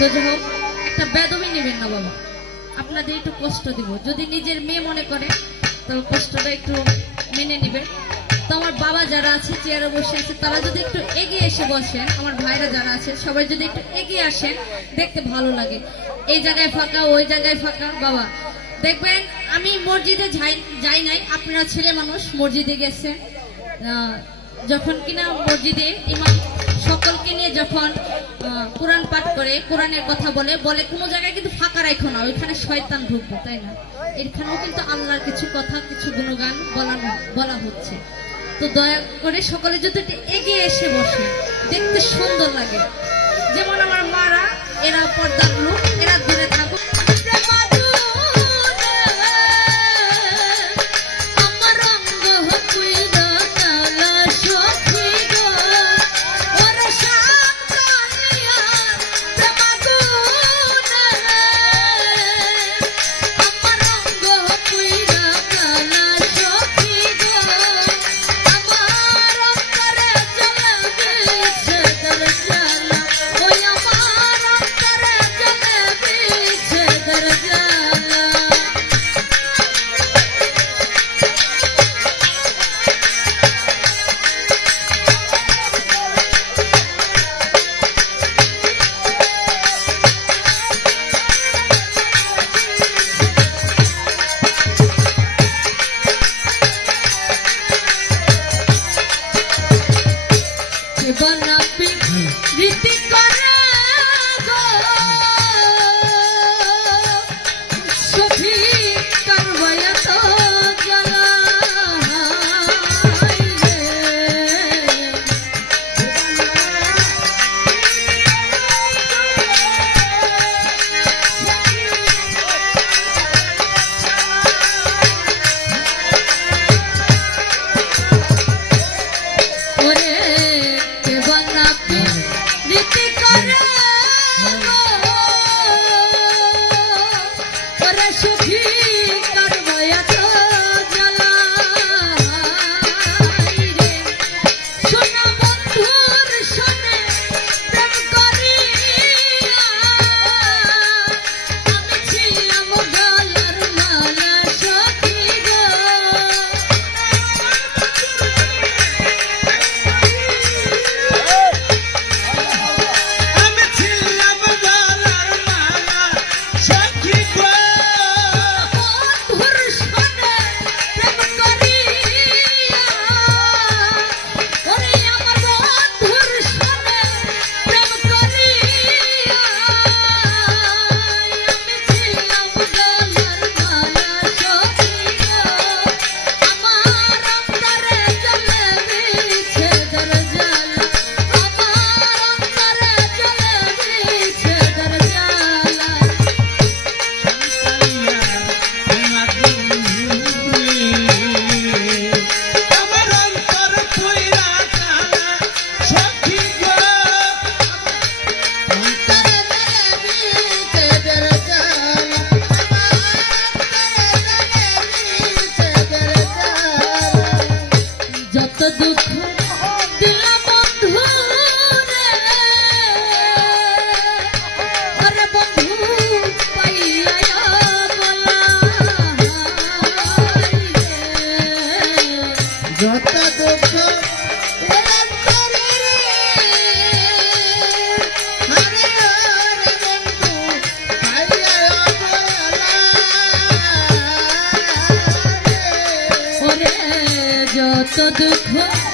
তো যাই হোক, একটা বেদবি নেবেন না বাবা। আপনাদের একটু কষ্ট দিব। যদি নিজের মেয়ে মনে করে, তো কষ্টটা একটু মেনে নেবেন। তো আমার বাবা যারা আছে, চেয়ারে বসে আছে, তারা যদি একটু এগিয়ে এসে বসেন, আমার ভাইরা যারা আছে, সবাই যদি একটু এগিয়ে আসেন, দেখতে ভালো লাগে। এই জায়গায় ফাঁকা, ওই জায়গায় ফাঁকা, বাবা। দেখবেন, আমি মসজিদে যাই যাই নাই, আপনারা ছেলে মানুষ মসজিদে গেছেন। যখন কিনা মসজিদে ইমাম সকলকে নিয়ে যখন কোরআন পাঠ করে, কোরআনের কথা বলে বলে, কোনো জায়গায় কিন্তু ফাঁকা রাখো না, ওইখানে শয়তান ঢুকবে, তাই না? এখানেও কিন্তু আল্লাহর কিছু কথা, কিছু গুণগান বলানো বলা হচ্ছে। তো দয়া করে সকলে যদি এগিয়ে এসে বসে, দেখতে সুন্দর লাগে। যেমন আমার মারা, এরা পর্দার লোক, এরা বনাপি রীতি করে good one.